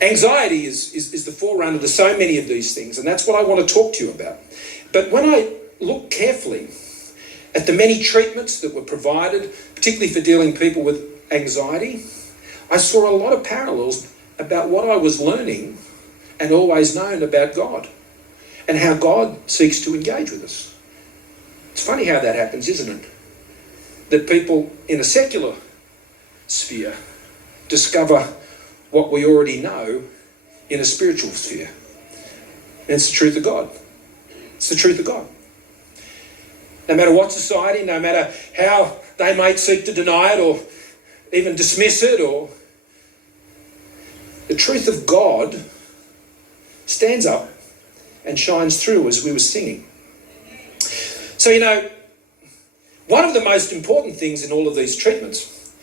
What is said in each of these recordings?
Anxiety is the forerunner to so many of these things, and that's what I want to talk to you about. But when I look carefully at the many treatments that were provided, particularly for dealing with people with anxiety, I saw a lot of parallels about what I was learning and always known about God and how God seeks to engage with us. It's funny how that happens, isn't it? That people in a secular sphere discover what we already know in a spiritual sphere. And it's the truth of God. It's the truth of God. No matter what society, no matter how they might seek to deny it or even dismiss it, or the truth of God stands up and shines through, as we were singing. So, one of the most important things in all of these treatments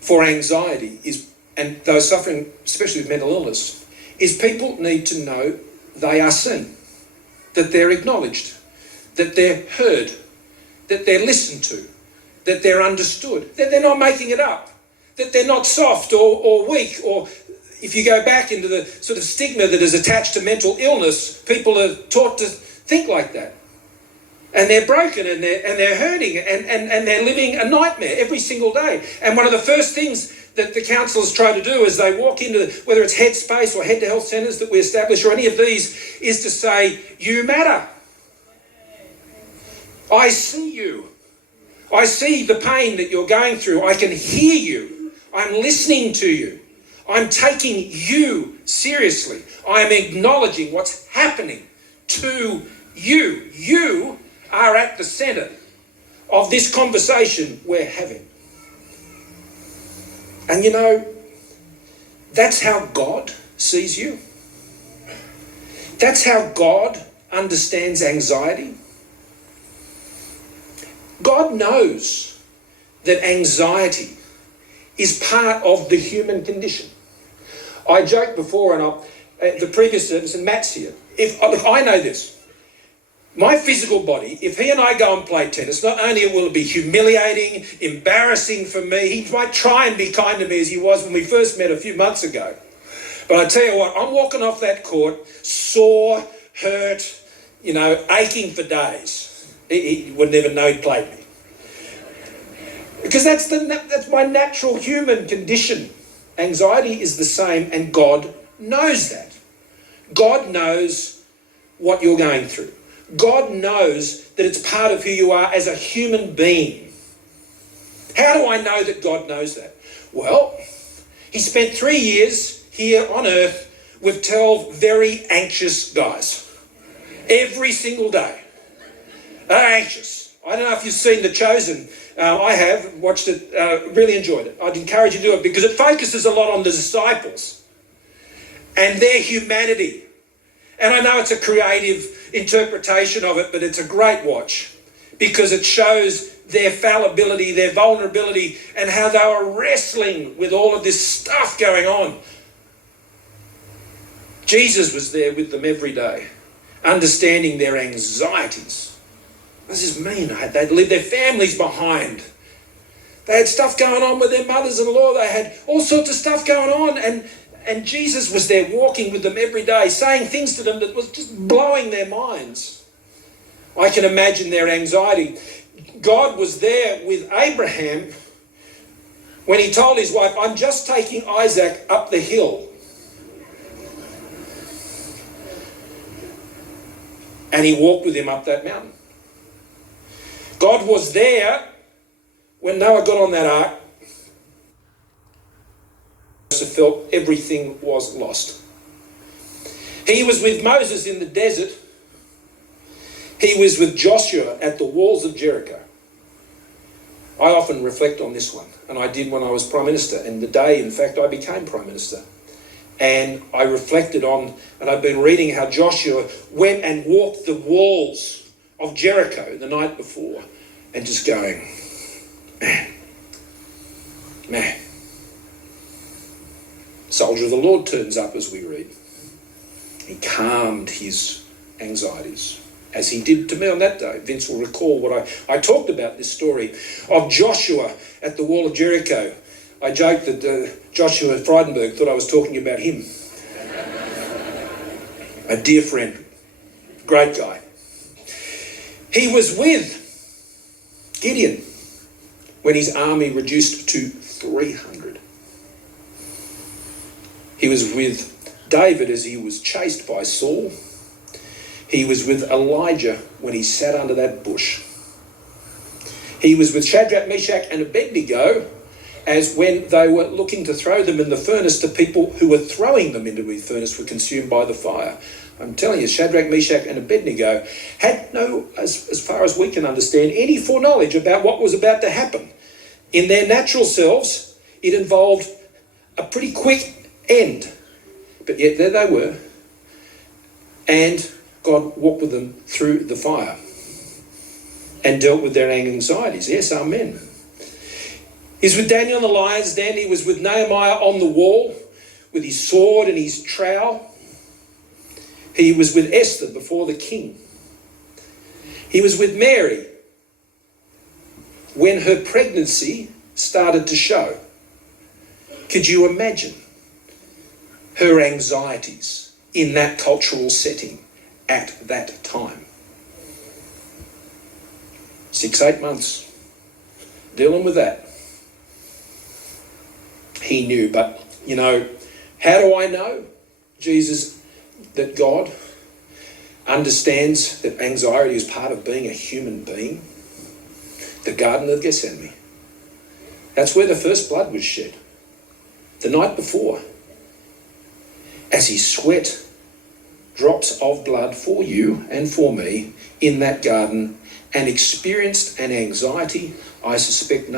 for anxiety is, and those suffering, especially with mental illness, is people need to know they are seen, that they're acknowledged, that they're heard, that they're listened to, that they're understood, that they're not making it up, that they're not soft or weak, or if you go back into the sort of stigma that is attached to mental illness, people are taught to think like that. And they're broken and they're hurting and they're living a nightmare every single day. And one of the first things that the counsellors try to do as they walk into, whether it's Headspace or Head to Health centres that we establish or any of these, is to say, you matter. I see you. I see the pain that you're going through. I can hear you. I'm listening to you. I'm taking you seriously. I am acknowledging what's happening to you. You are at the centre of this conversation we're having. And that's how God sees you. That's how God understands anxiety. God knows that anxiety is part of the human condition. I joked before the previous service, and Matt's here. Look, I know this. My physical body, if he and I go and play tennis, not only will it be humiliating, embarrassing for me, he might try and be kind to me as he was when we first met a few months ago. But I tell you what, I'm walking off that court, sore, hurt, aching for days. He would never know he'd played me. Because that's my natural human condition. Anxiety is the same, and God knows that. God knows what you're going through. God knows that it's part of who you are as a human being. How do I know that God knows that? Well, he spent 3 years here on earth with 12 very anxious guys. Every single day. They're anxious. I don't know if you've seen The Chosen. I have watched it, really enjoyed it. I'd encourage you to do it because it focuses a lot on the disciples and their humanity. And I know it's a creative interpretation of it, but it's a great watch because it shows their fallibility, their vulnerability, and how they were wrestling with all of this stuff going on. Jesus was there with them every day, understanding their anxieties. What does this mean? They'd leave their families behind. They had stuff going on with their mothers-in-law. They had all sorts of stuff going on, and Jesus was there walking with them every day, saying things to them that was just blowing their minds. I can imagine their anxiety. God was there with Abraham when he told his wife, I'm just taking Isaac up the hill. And he walked with him up that mountain. God was there when Noah got on that ark. Felt everything was lost. He was with Moses in the desert. He was with Joshua at the walls of Jericho. I often reflect on this one, and I did when I was Prime Minister, and the day, in fact, I became Prime Minister. And I reflected on, and I've been reading how Joshua went and walked the walls of Jericho the night before, and just going, man. Soldier of the Lord turns up as we read. He calmed his anxieties, as he did to me on that day. Vince will recall what I talked about this story of Joshua at the wall of Jericho. I joked that Joshua Frydenberg thought I was talking about him. a dear friend, great guy. He was with Gideon when his army reduced to 300. He was with David as he was chased by Saul. He was with Elijah when he sat under that bush. He was with Shadrach, Meshach and Abednego as when they were looking to throw them in the furnace, the people who were throwing them into the furnace were consumed by the fire. I'm telling you, Shadrach, Meshach and Abednego had no, as far as we can understand, any foreknowledge about what was about to happen. In their natural selves, it involved a pretty quick end. But yet there they were. And God walked with them through the fire and dealt with their anxieties. Yes, amen. He's with Daniel in the lion's den. He was with Nehemiah on the wall with his sword and his trowel. He was with Esther before the king. He was with Mary when her pregnancy started to show. Could you imagine her anxieties in that cultural setting at that time? 6-8 months dealing with that. He knew, but you know, how do I know that God understands that anxiety is part of being a human being? The Garden of Gethsemane. That's where the first blood was shed. The night before. As he sweat drops of blood for you and for me in that garden and experienced an anxiety I suspect